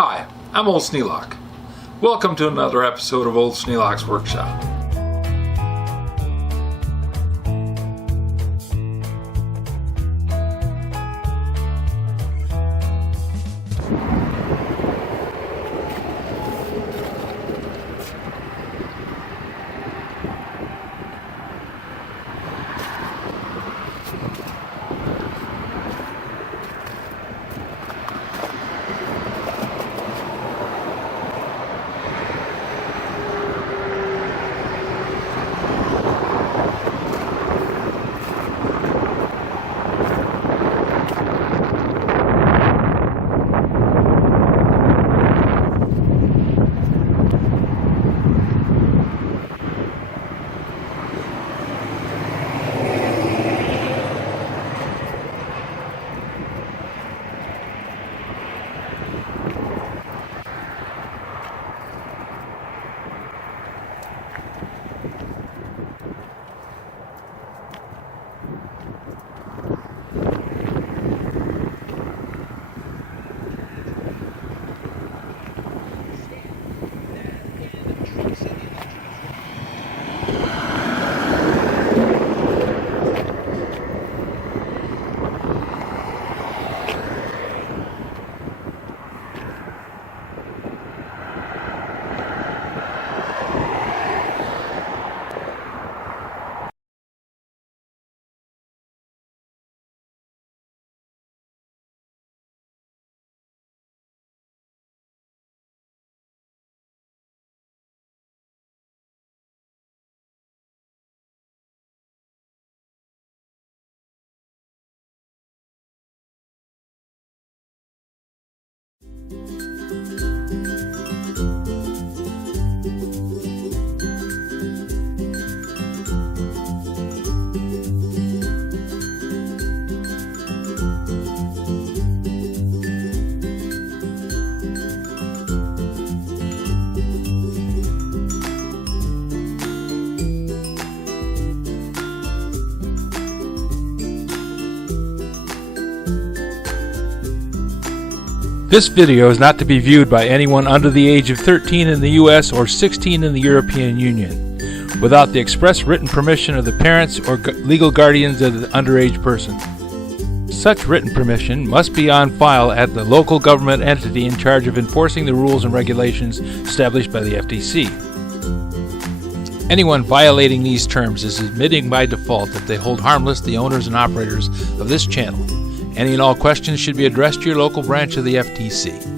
Hi, I'm Old Sneelock. Welcome to another episode of Old Sneelock's Workshop. This video is not to be viewed by anyone under the age of 13 in the U.S. or 16 in the European Union, without the express written permission of the parents or legal guardians of the underage person. Such written permission must be on file at the local government entity in charge of enforcing the rules and regulations established by the FTC. Anyone violating these terms is admitting by default that they hold harmless the owners and operators of this channel. Any and all questions should be addressed to your local branch of the FTC.